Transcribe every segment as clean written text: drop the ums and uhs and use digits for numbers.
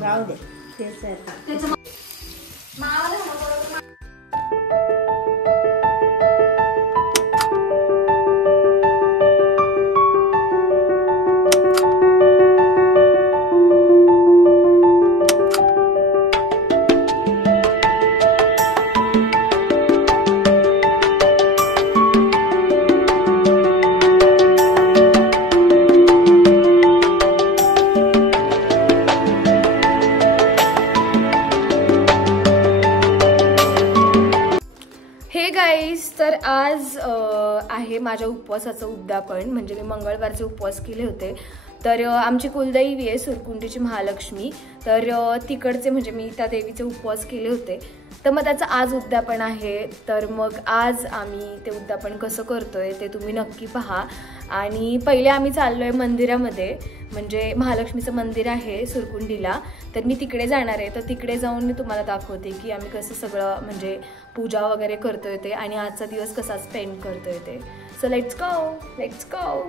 राहू दे तेच आहे. तर आज आहे माझ्या उपवासाचं उद्यापन. म्हणजे मी मंगळवारचे उपवास केले होते. तर आमची कुलदैवी आहे सुरकुंडीची महालक्ष्मी. तर तिकडचे म्हणजे मी त्या देवीचे उपवास केले होते. तर मग त्याचं आज उद्यापन आहे. तर मग आज आम्ही ते उद्यापन कसं करतोय ते तुम्ही नक्की पहा. आणि पहिले आम्ही चाललोय मंदिरामध्ये, म्हणजे महालक्ष्मीचं मंदिर आहे सुरकुंडीला. तर मी तिकडे जाणार आहे. तर तिकडे जाऊन मी तुम्हाला दाखवते की आम्ही कसं सगळं म्हणजे पूजा वगैरे करतोय ते आणि आजचा दिवस कसा स्पेंड करतोय ते. So let's go.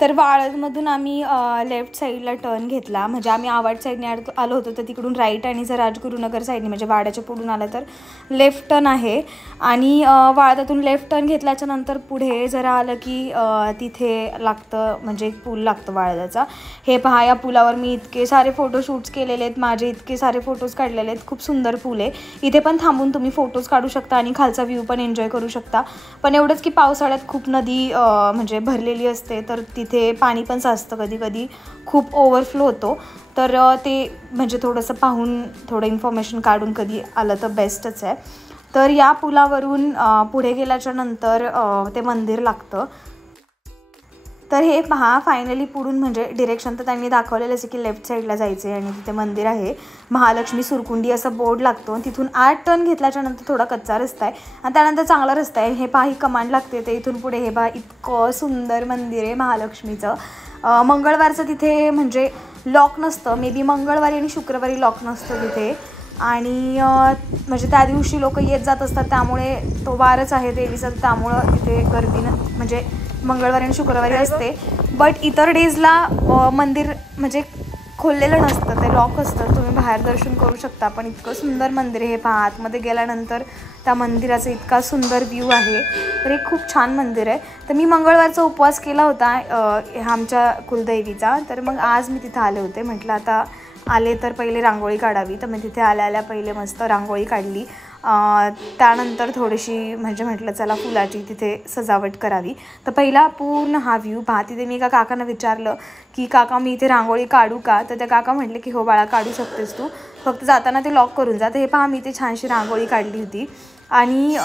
तर वाळदमधून आम्ही लेफ्ट साईडला टर्न घेतला. म्हणजे आम्ही आवाड साईडने आलो होतो तर तिकडून राईट, आणि जर राजगुरुनगर साईडने म्हणजे वाड्याच्या पुढून आलं तर लेफ्ट टर्न आहे. आणि वाळदातून लेफ्ट टर्न घेतल्याच्या नंतर पुढे जरा आलं की तिथे लागतं म्हणजे एक पूल लागतं वाळदाचा. हे पहा, या पुलावर मी इतके सारे फोटोशूट्स केलेले आहेत, माझे इतके सारे फोटोज काढलेले आहेत. खूप सुंदर पूल आहे. इथे पण थांबून तुम्ही फोटोज काढू शकता आणि खालचा व्ह्यू पण एन्जॉय करू शकता. पण एवढंच की पावसाळ्यात खूप नदी म्हणजे भरलेली असते, तर तिथे पाणी पण साचतं, कधी कधी खूप ओव्हरफ्लो होतो. तर ते म्हणजे थोडंसं पाहून थोडं इन्फॉर्मेशन काढून कधी आलं तर बेस्टच आहे. तर या पुलावरून पुढे गेल्याच्या नंतर ते मंदिर लागतं. तर हे पहा, फायनली पुढून म्हणजे डिरेक्शन तर त्यांनी दाखवलेलं आहे की लेफ्ट साईडला जायचं आहे आणि तिथे मंदिर आहे महालक्ष्मी सुरकुंडी असा बोर्ड लागतो. तिथून 8 टर्न घेतल्याच्या नंतर थोडा कच्चा रस्ता आहे आणि त्यानंतर चांगला रस्ता आहे. हे पहा, ही कमांड लागते. ते इथून पुढे हे पहा, इतकं सुंदर मंदिर आहे महालक्ष्मीचं. मंगळवारचं तिथे म्हणजे लॉक नसतं, मे बी मंगळवारी आणि शुक्रवारी लॉक नसतं तिथे. आणि म्हणजे त्या दिवशी लोक येत जात असतात, त्यामुळे तो वारच आहे देवीचा, त्यामुळं तिथे गर्दी म्हणजे मंगळवारी आणि शुक्रवारी असते. बट इतर डेजला मंदिर म्हणजे खोललेलं नसतं, ते लॉक असतं. तुम्ही बाहेर दर्शन करू शकता. पण इतकं सुंदर मंदिर आहे हे पहा. आतमध्ये गेल्यानंतर त्या मंदिराचा इतका सुंदर व्ह्यू आहे. तर हे खूप छान मंदिर आहे. तर मी मंगळवारचा उपवास केला होता आमच्या कुलदैवीचा. तर मग आज मी तिथं आले होते. म्हटलं आता आले तर पहिले रांगोळी काढावी. तर मी तिथे आल्या पहिले मस्त रांगोळी काढली. त्यानंतर थोडीशी म्हणजे म्हटलं चला फुलाची तिथे सजावट करावी. तर पहिला पूर्ण हा व्ह्यू पहा. तिथे मी एका काकांना विचारलं की काका मी इथे रांगोळी काढू का? तर त्या काका म्हटले की हो बाळा, काढू शकतेस तू, फक्त जाताना ते लॉक करून जा. तर हे पहा, मी इथे छानशी रांगोळी काढली होती. आणि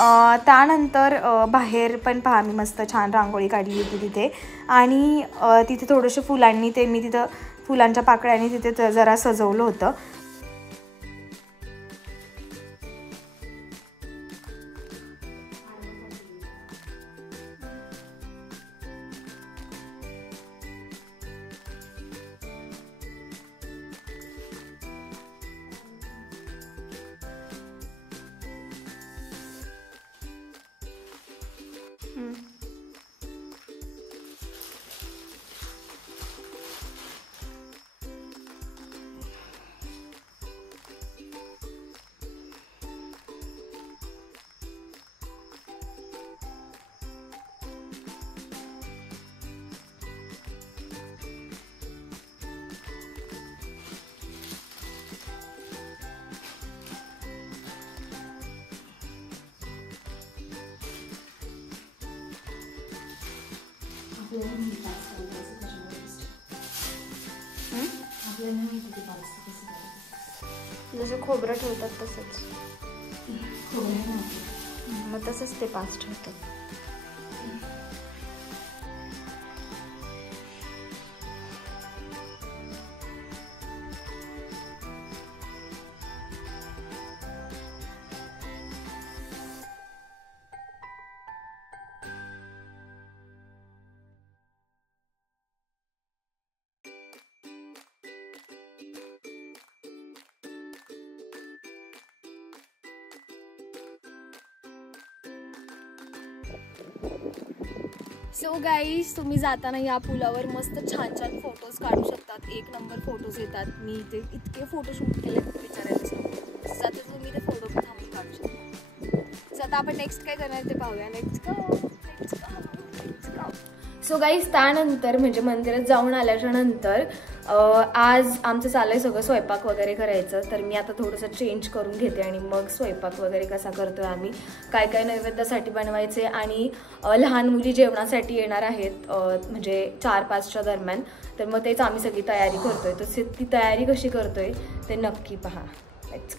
त्यानंतर बाहेर पण पहा, मी मस्त छान रांगोळी काढली होती तिथे. आणि तिथे थोडंसं फुलांनी ते मी तिथं फुलांच्या पाकळ्यांनी तिथे जरा सजवलं होतं. जसं खोबरं ठेवतात तसंच, मग तसंच ते 5 ठेवतात. सो गाईज तुम्ही जाताना या पुलावर मस्त छान छान फोटोज काढू शकतात. एक नंबर फोटोज येतात. मी इथे इतके फोटोशूट केले विचारायला जाते. तुम्ही ते फोटो पण थांबून काढू शकता. सो आता आपण नेक्स्ट काय करणार ते पाहूया. Let's go. सो गाईज त्यानंतर म्हणजे मंदिरात जाऊन आल्याच्या नंतर आज आमचं चाललंय सगळं स्वयंपाक वगैरे करायचं. तर मी आता थोडंसं चेंज करून घेते आणि मग स्वयंपाक वगैरे कसा करतोय आम्ही, काय काय नैवेद्यासाठी बनवायचे आणि लहान मुली जेवणासाठी येणार आहेत म्हणजे 4-5च्या दरम्यान. तर मग तेच आम्ही सगळी तयारी करतोय. तर ती तयारी कशी करतोय ते नक्की पहा. Let's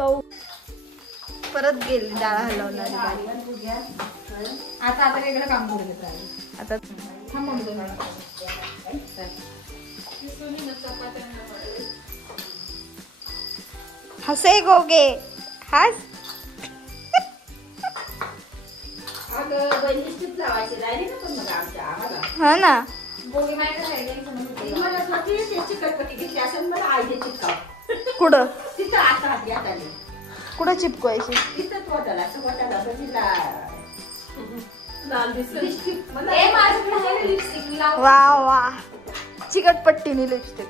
go. परत गेली डाळ हलवणारी बारी. आता वेगळं काम करू. आता हसे गोगे हास. हा ना कुठं कुठं चिपकवायची. वा वा चिकटपट्टीनी लिपस्टिक.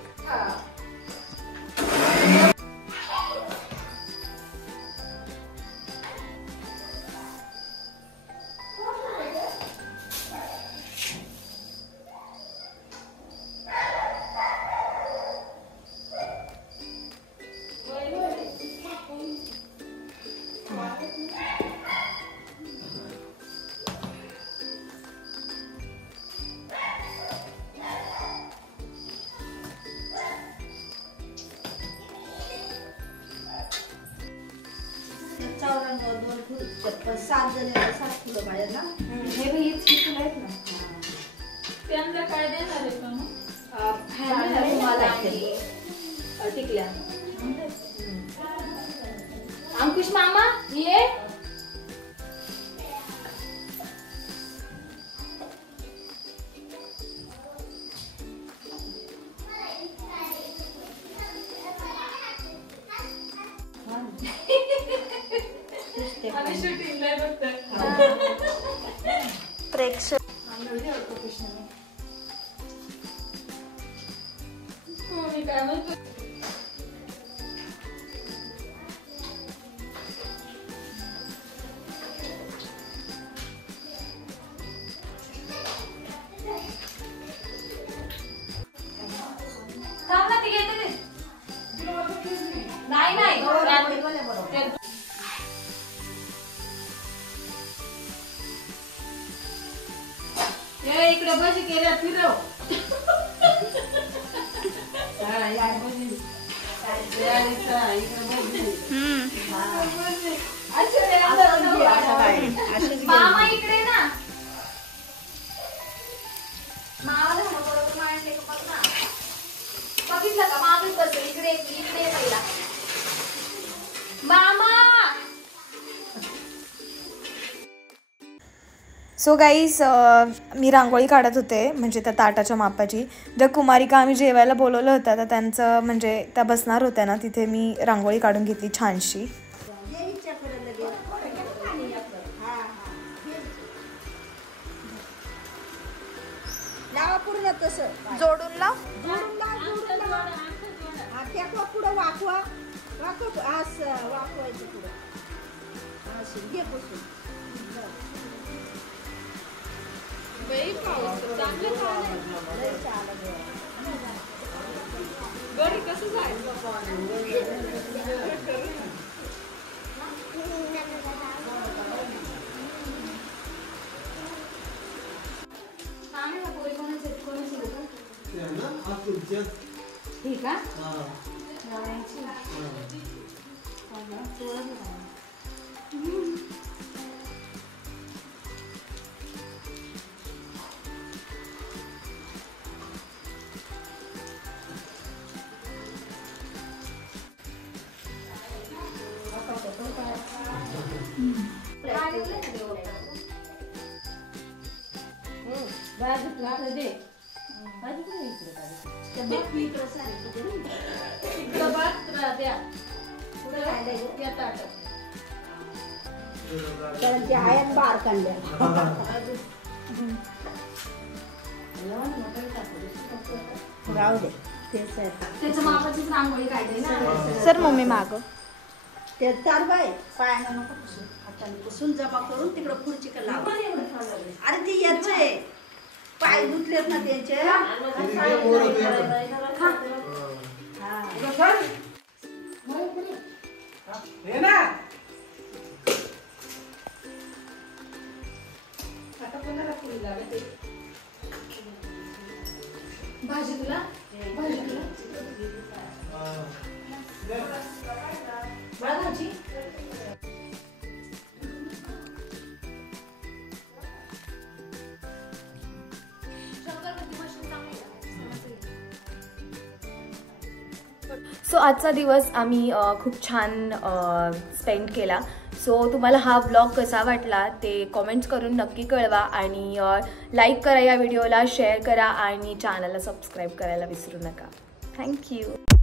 चप्पल 7 जणांना 7 किलो पाहिजे ना. हे बी हेच किलो आहेत ना. त्यांना काय देणार आहे का तुम्हाला टिकल्या. अंकुश मामा ये. प्रेक्षक इकडे बशी केल्या फिरव. मामा इकडे ना. मामाला बरोबर मांडले का बघ ना. बघितलं का मामीच बसले इकडे इकडे पहिला. मामा. सो गाईज मी रांगोळी काढत होते म्हणजे त्या ताटाच्या मापाची. ज्या कुमारिका आम्ही जेवायला बोलवलं होतं तर त्यांचं म्हणजे त्या बसणार होत्या ना तिथे मी रांगोळी काढून घेतली छानशी. पूर्ण तसं जोडून लाव. पुढं वाकवा वाकवायचं पुढं घे बसून. कसं जायचं ठीक आहे. राहू दे तेच आहे त्याच्या मापाचीच रांगोळी काढली ना सर मम्मी माग ते चार बाय पायानं नको पुसून हाताने पुसून जमा करून तिकडं खुर्ची का लाव अरे ती याच आहे पाय धुतलेत ना त्यांचे भाजी तुला भाजी तुला भाजी सो आजचा दिवस आम्ही खूप छान स्पेंड केला. सो तुम्हाला हा ब्लॉग कसा वाटला ते कमेंट्स करून नक्की कळवा आणि लाईक करा या व्हिडिओला, शेअर करा आणि चॅनलला सबस्क्राईब करायला विसरू नका. थँक्यू.